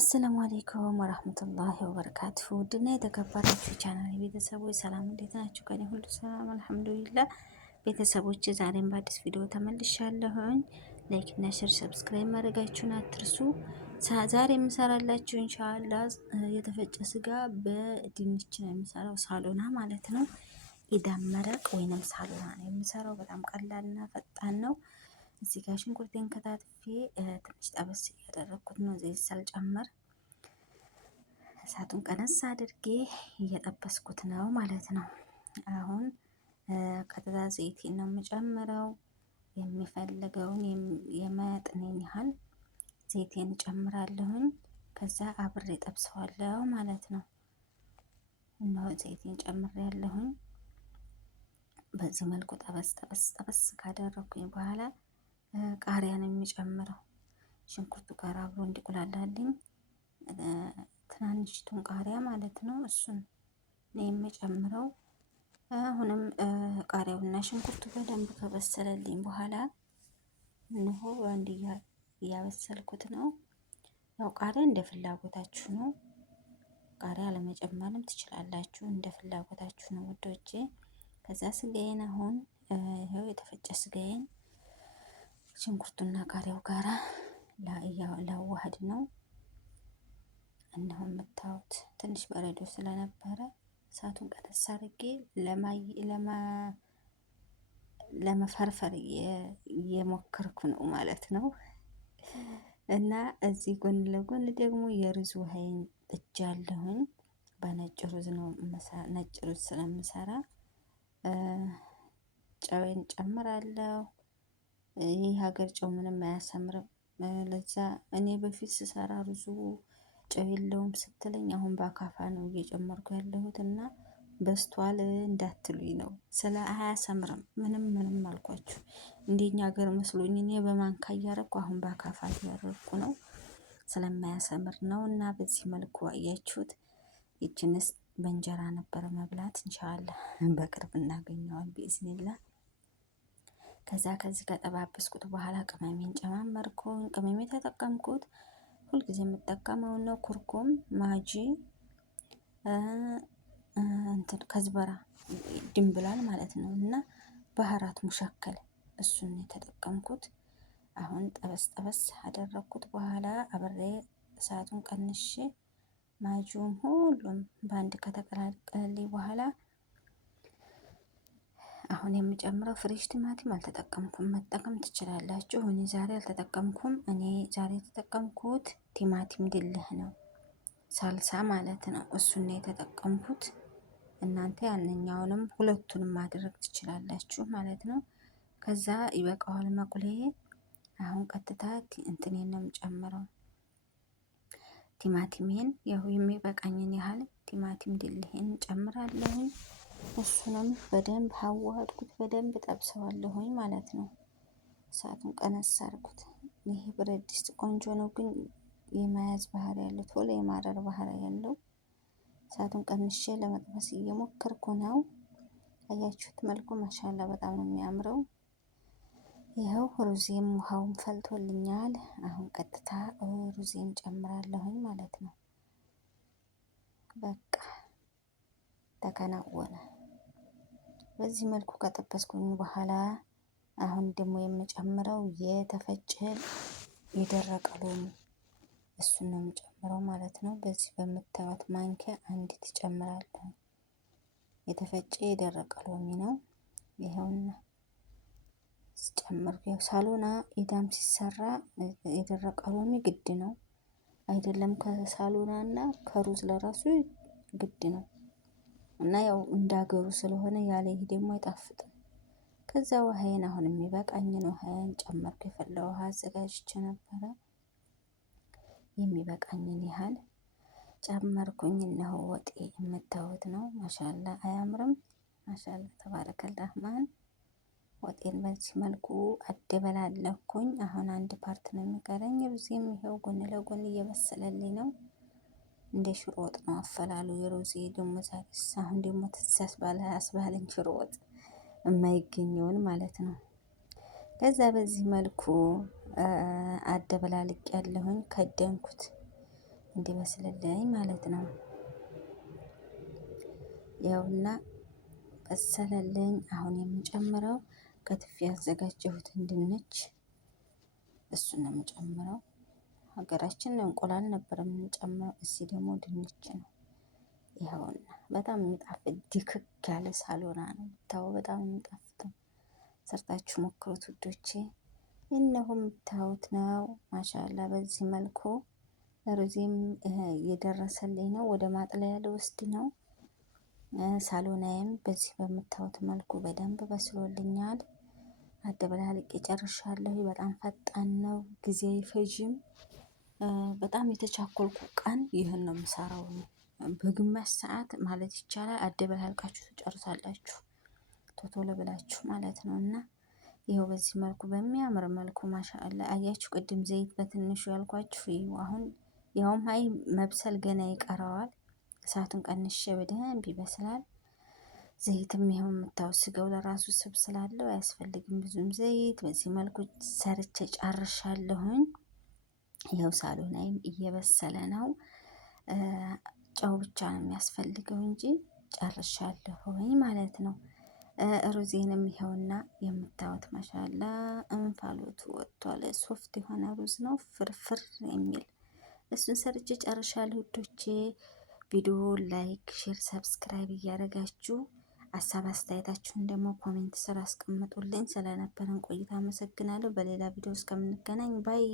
አሰላሙ አሌይኩም ወረህመቱላሂ ወበረካቱሁ። ውድና የተከበራችሁ ቻናል ቤተሰቦች ሰላም እንዴት ናችሁ? ከኔ ሁሉ ሰላም አልሐምዱሊላህ። ቤተሰቦች ዛሬም በአዲስ ቪዲዮ ተመልሻለሁኝ። ላይክ እና ሼር ሰብስክራይብ ማድረጋችሁን አትርሱ። ዛሬ የምሰራላችሁ ኢንሻአላህ የተፈጨ ስጋ በድንች ነው የምሰራው፣ ሳሎና ማለት ነው። ኢዳም መረቅ ወይንም ሳሎና ነው የምሰራው። በጣም ቀላልና ፈጣን ነው። እዚህ ጋር ሽንኩርቴን ከታትፌ ትንሽ ጠበስ እያደረኩት ነው፣ ዘይት ሳልጨምር እሳቱን ቀነስ አድርጌ እየጠበስኩት ነው ማለት ነው። አሁን ቀጥታ ዘይቴን ነው የምጨምረው። የሚፈልገውን የመጠኔን ያህል ዘይቴን ጨምራለሁኝ። ከዛ አብሬ ጠብሰዋለሁ ማለት ነው። እነሆ ዘይቴን ጨምሬያለሁኝ። በዚህ መልኩ ጠበስ ካደረኩኝ በኋላ ቃሪያ ነው የሚጨምረው። ሽንኩርቱ ጋር አብሮ እንዲቁላላልኝ ትናንሽቱን ቃሪያ ማለት ነው፣ እሱን ነው የሚጨምረው። አሁንም ቃሪያውና ሽንኩርቱ በደንብ ከበሰለልኝ በኋላ እንሆ አንድ እያበሰልኩት ነው። ያው ቃሪያ እንደ ፍላጎታችሁ ነው። ቃሪያ ለመጨመርም ትችላላችሁ፣ እንደ ፍላጎታችሁ ነው ውዶቼ። ከዛ ስጋዬን አሁን ይኸው የተፈጨ ስጋዬን ሽንኩርቱና ቃሪያው ጋራ ላዋህድ ነው። እነሆ የምታዩት ትንሽ በረዶ ስለነበረ እሳቱን ቀነስ አድርጌ ለመፈርፈር እየሞከርኩ ነው ማለት ነው። እና እዚህ ጎን ለጎን ደግሞ የሩዝ ውሃዬን ጥጃለሁኝ። በነጭ ሩዝ ነው ነጭ ሩዝ ስለምሰራ ጨዌን ጨምራለሁ። ይህ ሀገር ጨው ምንም አያሰምርም። ለዛ እኔ በፊት ስሰራ ሩዙ ጨው የለውም ስትለኝ አሁን በአካፋ ነው እየጨመርኩ ያለሁት እና በስቷል እንዳትሉኝ ነው። ስለ አያሰምርም ምንም አልኳችሁ። እንደኛ ሀገር መስሎኝ እኔ በማንካ እያረኩ አሁን በአካፋ እያረኩ ነው፣ ስለማያሰምር ነው። እና በዚህ መልኩ አያችሁት። ይችንስ በእንጀራ ነበረ መብላት ኢንሻአላህ በቅርብ እናገኘዋል ቢኢዝኒላህ። ከዛ ከዚህ ከጠባበስኩት በኋላ ቅመሜን ጨማመርኩኝ። ቅመሜ የተጠቀምኩት ሁልጊዜ የምጠቀመው ነው። ኩርኩም፣ ማጂ፣ እንትን ከዝበራ ድንብላል ማለት ነው እና ባህራት ሙሸከል እሱን የተጠቀምኩት። አሁን ጠበስ አደረኩት በኋላ አብሬ እሳቱን ቀንሼ ማጂውን ሁሉም በአንድ ከተቀላቀለልኝ በኋላ አሁን የምጨምረው ፍሬሽ ቲማቲም አልተጠቀምኩም፣ መጠቀም ትችላላችሁ። እኔ ዛሬ አልተጠቀምኩም። እኔ ዛሬ የተጠቀምኩት ቲማቲም ድልህ ነው፣ ሳልሳ ማለት ነው። እሱን ነው የተጠቀምኩት። እናንተ ያንኛውንም ሁለቱንም ማድረግ ትችላላችሁ ማለት ነው። ከዛ ይበቃዋል መቁሌ። አሁን ቀጥታ እንትኔን ነው የምጨምረው፣ ቲማቲሜን ያው የሚበቃኝን ያህል ቲማቲም ድልህን ጨምራለሁ። እሱንም በደንብ አዋህድኩት፣ በደንብ ጠብሰዋለሁኝ ማለት ነው። እሳቱን ቀነስ አድርጉት። ይሄ ብረት ድስት ቆንጆ ነው፣ ግን የመያዝ ባህሪ ያለው ቶሎ የማረር ባህሪ ያለው። እሳቱን ቀንሼ ለመጥበስ እየሞከርኩ ነው። አያችሁት መልኩ ማሻአላ በጣም ነው የሚያምረው። ይኸው ሩዜም ውሃውን ፈልቶልኛል። አሁን ቀጥታ ሩዜን ጨምራለሁኝ ማለት ነው። በቃ ተከናወነ። በዚህ መልኩ ከጠበስኩኝ በኋላ አሁን ደግሞ የምጨምረው የተፈጨ የደረቀ ሎሚ፣ እሱን ነው የምጨምረው ማለት ነው። በዚህ በምታዩት ማንኪያ አንዲት እጨምራለሁ። የተፈጨ የደረቀ ሎሚ ነው ይኸውና ጨምር። ያው ሳሎና ኢዳም ሲሰራ የደረቀ ሎሚ ግድ ነው አይደለም? ከሳሎና እና ከሩዝ ለራሱ ግድ ነው። እና ያው እንዳገሩ ስለሆነ ያለ ይሄ ደግሞ አይጣፍጥም። ከዛ ውሃዬን አሁን የሚበቃኝን ውሃዬን ጨመርኩ። የፈላ ውሃ አዘጋጅቼ ነበረ፣ የሚበቃኝን ያህል ጨመርኩኝ። እነሆ ወጤ የምታዩት ነው። ማሻአላ አያምርም? ማሻአላ ተባረከል ረህማን። ወጤን በዚህ መልኩ አደበላለኩኝ። አሁን አንድ ፓርት ነው የሚቀረኝ። ሩዜም ይሄው ጎን ለጎን እየበሰለልኝ ነው። እንደ ሽሮ ወጥ ነው አፈላሉ። የሩዜ ደግሞ ዛሬስ አሁን ደግሞ ትዛስ ባለ አስባለኝ ሽሮ ወጥ የማይገኘውን ማለት ነው። ከዛ በዚህ መልኩ አደበላልቅ ያለሁኝ ከደንኩት። እንዲበስልልኝ ማለት ነው። ያውና በሰለልኝ። አሁን የምጨምረው ከትፌ ያዘጋጀሁትን ድንች እሱን ነው የምጨምረው። ሀገራችን እንቁላል ነበር የምንጨምረው፣ እዚህ ደግሞ ድንች ነው። ይኸውና በጣም የሚጣፍጥ ድክክ ያለ ሳሎና ነው ብታው፣ በጣም የሚጣፍጠው። ሰርታችሁ ሞክሩት ውዶቼ። እነሆ የምታዩት ነው። ማሻላ በዚህ መልኩ ሩዜም እየደረሰልኝ ነው። ወደ ማጥለያ ልወስድ ነው። ሳሎናዬም በዚህ በምታዩት መልኩ በደንብ በስሎልኛል። አደበላልቄ ጨርሻለሁ። በጣም ፈጣን ነው፣ ጊዜ አይፈጅም። በጣም የተቻኮልኩ ቀን ይህን ነው የምሰራው። በግማሽ ሰዓት ማለት ይቻላል አደበላልቃችሁ ትጨርሳላችሁ፣ ቶሎ ብላችሁ ማለት ነው። እና ይኸው በዚህ መልኩ በሚያምር መልኩ ማሻአላ አያችሁ። ቅድም ዘይት በትንሹ ያልኳችሁ አሁን ያውም ሀይ መብሰል ገና ይቀረዋል። እሳቱን ቀንሼ በደንብ ይበስላል። ዘይትም ይኸው የምታዩት ስጋው ለራሱ ስብ ስላለው አያስፈልግም ብዙም ዘይት። በዚህ መልኩ ሰርቼ ጨርሻለሁኝ። ይኸው ሳሎናይም እየበሰለ ነው። ጨው ብቻ ነው የሚያስፈልገው እንጂ ጨርሻለሁኝ ማለት ነው። ሩዜንም ይኸውና የምታዩት ማሻላ እንፋሎቱ ወጥቷል። ሶፍት የሆነ ሩዝ ነው ፍርፍር የሚል እሱን ሰርቼ ጨርሻለሁ ውዶቼ። ቪዲዮ ላይክ፣ ሼር፣ ሰብስክራይብ እያደረጋችሁ ሀሳብ አስተያየታችሁን ደግሞ ኮሜንት ስር አስቀምጡልኝ። ስለነበረን ቆይታ አመሰግናለሁ። በሌላ ቪዲዮ እስከምንገናኝ ባይ